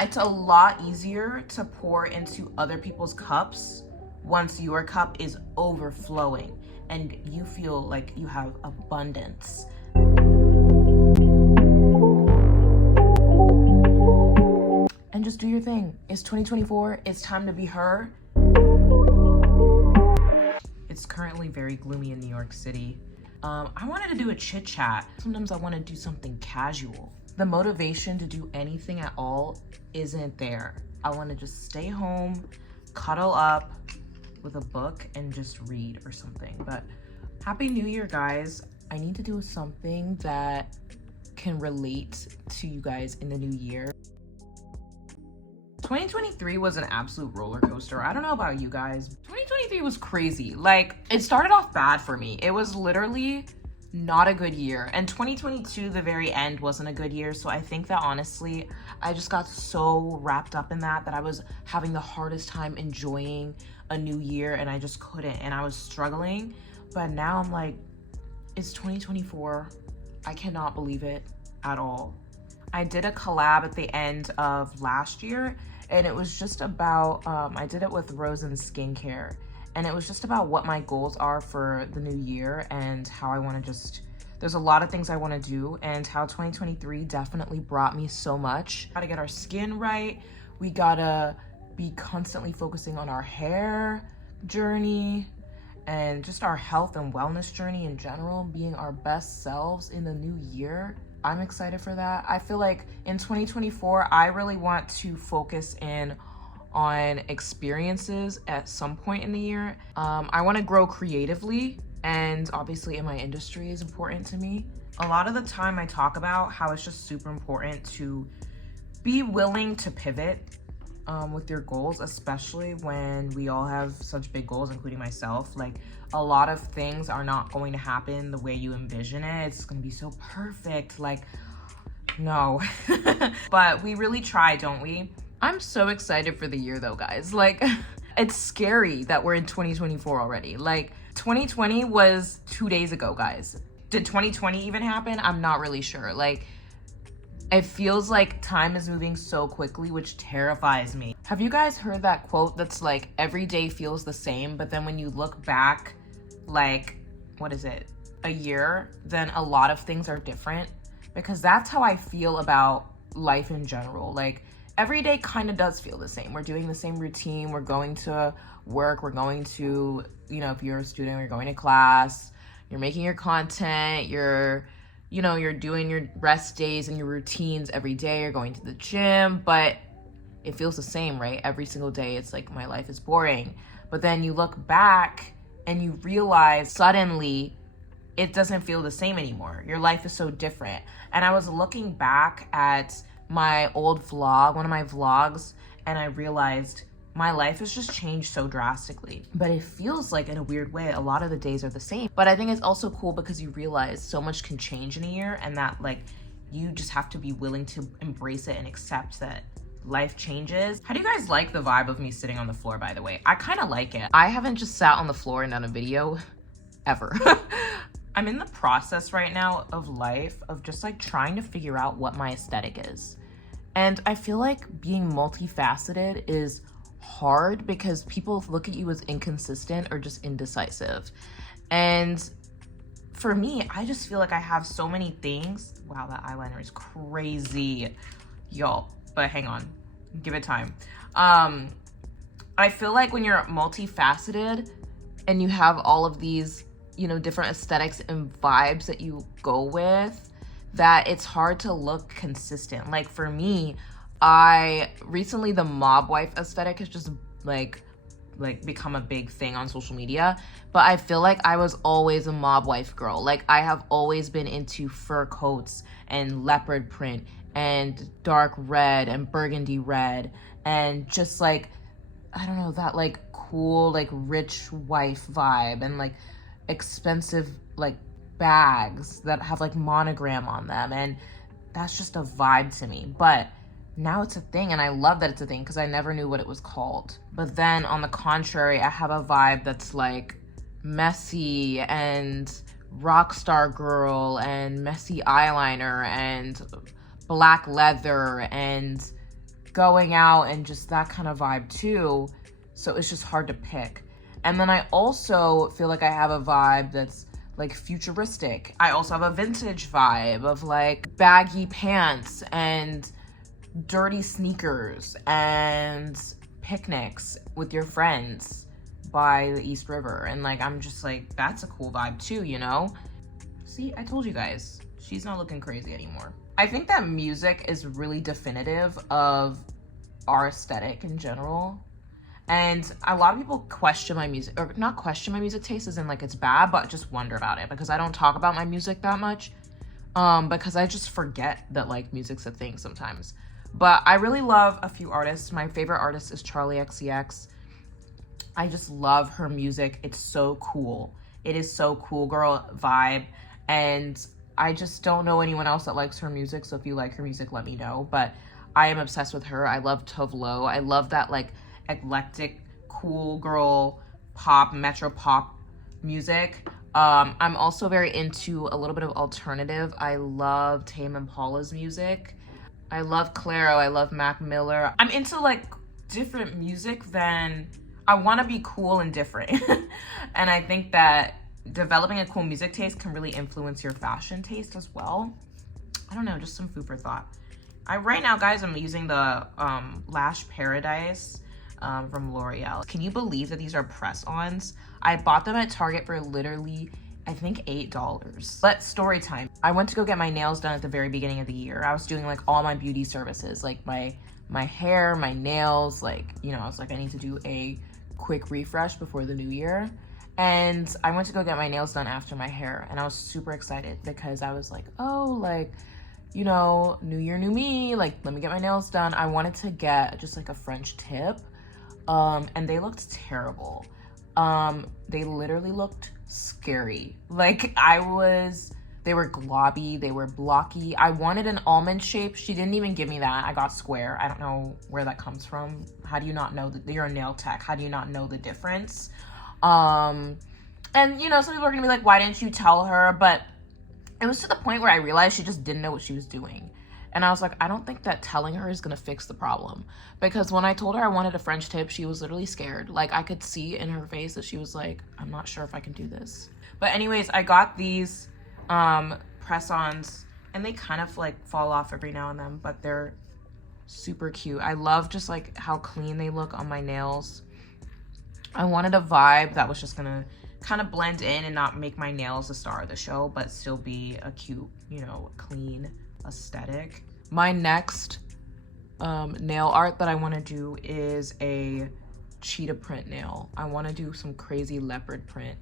It's a lot easier to pour into other people's cups once your cup is overflowing and you feel like you have abundance. And just do your thing. It's 2024. It's time to be her. It's currently very gloomy in New York City. I wanted to do a chit chat. Sometimes I want to do something casual. The motivation to do anything at all isn't there. I want to just stay home, cuddle up with a book and just read or something. But Happy New Year, guys. I need to do something that can relate to you guys in the new year. 2023 was an absolute roller coaster. I don't know about you guys. 2023 was crazy. Like, it started off bad for me. It was literally not a good year. And 2022, the very end, wasn't a good year. So I think that honestly, I just got so wrapped up in that I was having the hardest time enjoying a new year and I just couldn't. And I was struggling. But now I'm like, it's 2024. I cannot believe it at all. I did a collab at the end of last year and it was just about, I did it with Rosen Skincare, and it was just about what my goals are for the new year and how I want to there's a lot of things I want to do, and how 2023 definitely brought me so much. Gotta get our skin right. We gotta be constantly focusing on our hair journey and just our health and wellness journey in general, being our best selves in the new year. I'm excited for that. I feel like in 2024, I really want to focus in on experiences at some point in the year. I want to grow creatively, and obviously in my industry is important to me. A lot of the time I talk about how it's just super important to be willing to pivot with your goals, especially when we all have such big goals, including myself. Like, a lot of things are not going to happen the way you envision it. It's gonna be so perfect, like, no. But we really try, don't we? I'm so excited for the year though, guys. Like, it's scary that we're in 2024 already. Like, 2020 was 2 days ago, guys. Did 2020 even happen? I'm not really sure. Like, it feels like time is moving so quickly, which terrifies me. Have you guys heard that quote that's like, every day feels the same, but then when you look back, like, what is it, a year, then a lot of things are different? Because that's how I feel about life in general. Like, every day kind of does feel the same. We're doing the same routine. We're going to work. We're going to, you know, if you're a student, you're going to class, you're making your content, you're doing your rest days and your routines every day. You're going to the gym, but it feels the same, right? Every single day, it's like, my life is boring. But then you look back and you realize suddenly it doesn't feel the same anymore. Your life is so different. And I was looking back at my old vlog, one of my vlogs, and I realized my life has just changed so drastically. But it feels like, in a weird way, a lot of the days are the same. But I think it's also cool because you realize so much can change in a year, and that, like, you just have to be willing to embrace it and accept that life changes. How do you guys like the vibe of me sitting on the floor, by the way? I kind of like it. I haven't just sat on the floor and done a video ever. I'm in the process right now of life of just like trying to figure out what my aesthetic is. And I feel like being multifaceted is hard because people look at you as inconsistent or just indecisive. And for me, I just feel like I have so many things. Wow, that eyeliner is crazy, y'all. But hang on, give it time. I feel like when you're multifaceted and you have all of these, you know, different aesthetics and vibes that you go with, that it's hard to look consistent. Like, for me, recently the mob wife aesthetic has just like become a big thing on social media, but I feel like I was always a mob wife girl. Like, I have always been into fur coats and leopard print and dark red and burgundy red and just like, I don't know, that like cool, like rich wife vibe, and like expensive like bags that have like monogram on them, and that's just a vibe to me. But now it's a thing, and I love that it's a thing because I never knew what it was called. But then on the contrary, I have a vibe that's like messy and rock star girl and messy eyeliner and black leather and going out and just that kind of vibe too. So it's just hard to pick. And then I also feel like I have a vibe that's like futuristic. I also have a vintage vibe of like baggy pants and dirty sneakers and picnics with your friends by the East River. And like, I'm just like, that's a cool vibe too, you know? See, I told you guys, she's not looking crazy anymore. I think that music is really definitive of our aesthetic in general. And a lot of people question my music, or not question my music taste as in like it's bad, but just wonder about it because I don't talk about my music that much. Because I just forget that like music's a thing sometimes. But I really love a few artists. My favorite artist is Charlie XCX. I just love her music. It's so cool. It is so cool girl vibe. And I just don't know anyone else that likes her music. So if you like her music, let me know. But I am obsessed with her. I love Tove Lo. I love that like eclectic, cool girl pop, metro pop music. I'm also very into a little bit of alternative. I love Tame Impala's music. I love Clairo. I love Mac Miller. I'm into like different music than I want to be cool and different. And I think that developing a cool music taste can really influence your fashion taste as well. I don't know, just some food for thought. Right now, guys, I'm using the Lash Paradise from L'Oreal. Can you believe that these are press-ons? I bought them at Target for literally, I think $8. But story time. I went to go get my nails done at the very beginning of the year. I was doing like all my beauty services, like my hair, my nails, like, you know, I was like, I need to do a quick refresh before the new year. And I went to go get my nails done after my hair, and I was super excited because I was like, oh, like, you know, new year, new me, like, let me get my nails done. I wanted to get just like a French tip, and they looked terrible. They literally looked scary. Like, they were globby, they were blocky. I wanted an almond shape. She didn't even give me that. I got square. I don't know where that comes from. How do you not know that you're a nail tech? How do you not know the difference? And you know, some people are gonna be like, why didn't you tell her? But it was to the point where I realized she just didn't know what she was doing. And I was like, I don't think that telling her is gonna fix the problem. Because when I told her I wanted a French tip, she was literally scared. Like, I could see in her face that she was like, I'm not sure if I can do this. But anyways, I got these press-ons, and they kind of like fall off every now and then, but they're super cute. I love just like how clean they look on my nails. I wanted a vibe that was just gonna kind of blend in and not make my nails the star of the show, but still be a cute, you know, clean aesthetic. My next nail art that I want to do is a cheetah print nail. I want to do some crazy leopard print.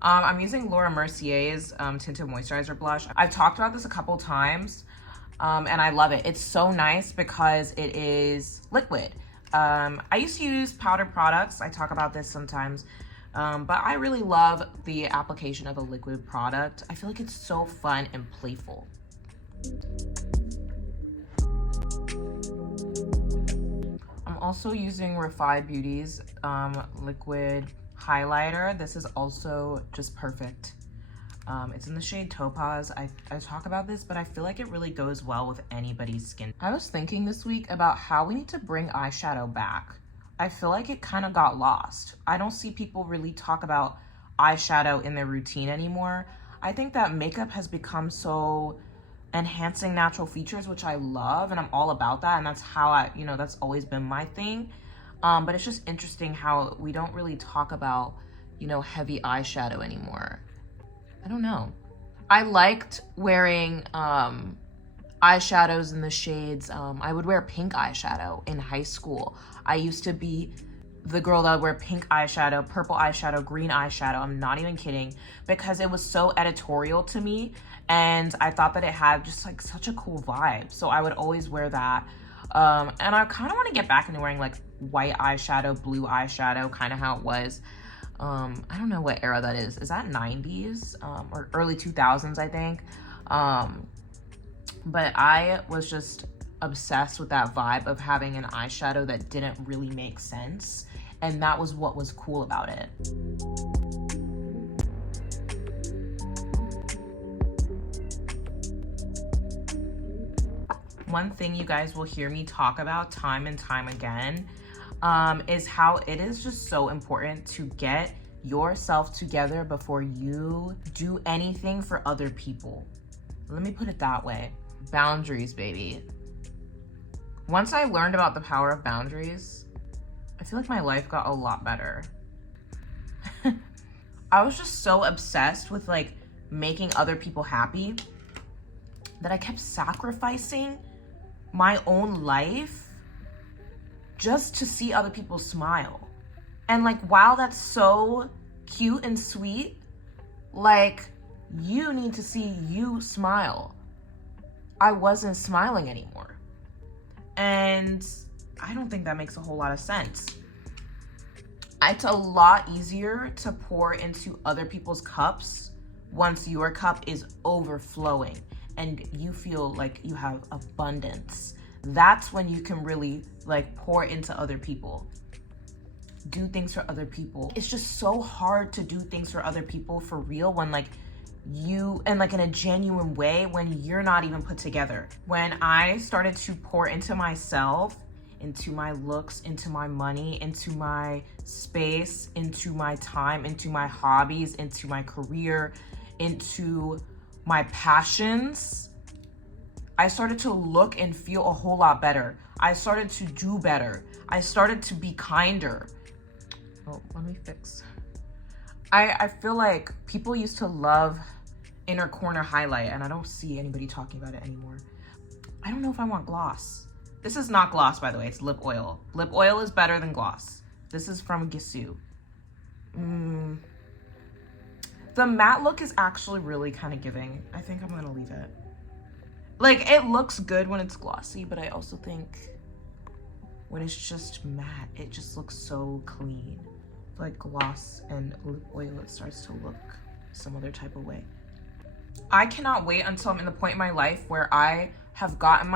I'm using Laura Mercier's tinted moisturizer blush. I've talked about this a couple times, and I love it. It's so nice because it is liquid. I used to use powdered products. I talk about this sometimes, but I really love the application of a liquid product. I feel like it's so fun and playful. I'm also using Refi Beauty's liquid highlighter. This is also just perfect. It's in the shade Topaz. I talk about this, but I feel like it really goes well with anybody's skin. I was thinking this week about how we need to bring eyeshadow back. I feel like it kind of got lost. I don't see people really talk about eyeshadow in their routine anymore. I think that makeup has become so enhancing natural features, which I love, and I'm all about that, and that's how you know, that's always been my thing. But it's just interesting how we don't really talk about, you know, heavy eyeshadow anymore. I don't know. I liked wearing eyeshadows in the shades. I would wear pink eyeshadow in high school. I used to be the girl that would wear pink eyeshadow, purple eyeshadow, green eyeshadow. I'm not even kidding, because it was so editorial to me, and I thought that it had just like such a cool vibe. So I would always wear that. And I kind of want to get back into wearing like white eyeshadow, blue eyeshadow, kind of how it was. I don't know what era that is. Is that 90s or early 2000s, I think. But I was just obsessed with that vibe of having an eyeshadow that didn't really make sense. And that was what was cool about it. one thing you guys will hear me talk about time and time again is how it is just so important to get yourself together before you do anything for other people. Let me put it that way. Boundaries, baby. Once I learned about the power of boundaries, I feel like my life got a lot better. I was just so obsessed with like making other people happy that I kept sacrificing my own life just to see other people smile. And like, wow, that's so cute and sweet. Like, you need to see you smile. I wasn't smiling anymore. And I don't think that makes a whole lot of sense. It's a lot easier to pour into other people's cups once your cup is overflowing and you feel like you have abundance. That's when you can really like pour into other people. Do things for other people. It's just so hard to do things for other people for real when like you, and like in a genuine way, when you're not even put together. When I started to pour into myself, into my looks, into my money, into my space, into my time, into my hobbies, into my career, into my passions, I started to look and feel a whole lot better. I started to do better. I started to be kinder. Oh, let me fix. I feel like people used to love inner corner highlight, and I don't see anybody talking about it anymore. I don't know if I want gloss. This is not gloss, by the way. It's lip oil. Lip oil is better than gloss. This is from Gissu. The matte look is actually really kind of giving. I think I'm gonna leave it. Like, it looks good when it's glossy, but I also think when it's just matte, it just looks so clean. Like gloss and lip oil, it starts to look some other type of way. I cannot wait until I'm in the point in my life where I have gotten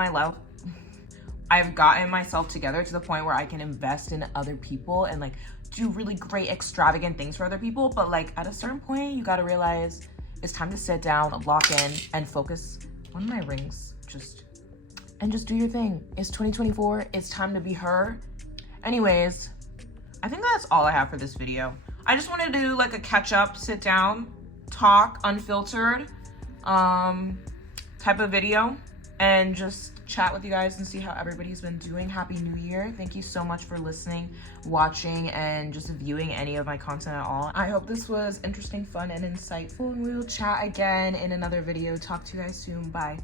I've gotten myself together to the point where I can invest in other people and like do really great extravagant things for other people. But like at a certain point, you gotta realize it's time to sit down, lock in, and focus on my rings. Just do your thing. It's 2024. It's time to be her. Anyways, I think that's all I have for this video. I just wanted to do like a catch up, sit down, talk, unfiltered type of video, and just chat with you guys and see how everybody's been doing. Happy New Year. Thank you so much for listening, watching, and just viewing any of my content at all. I hope this was interesting, fun, and insightful, and we will chat again in another video. Talk to you guys soon. Bye.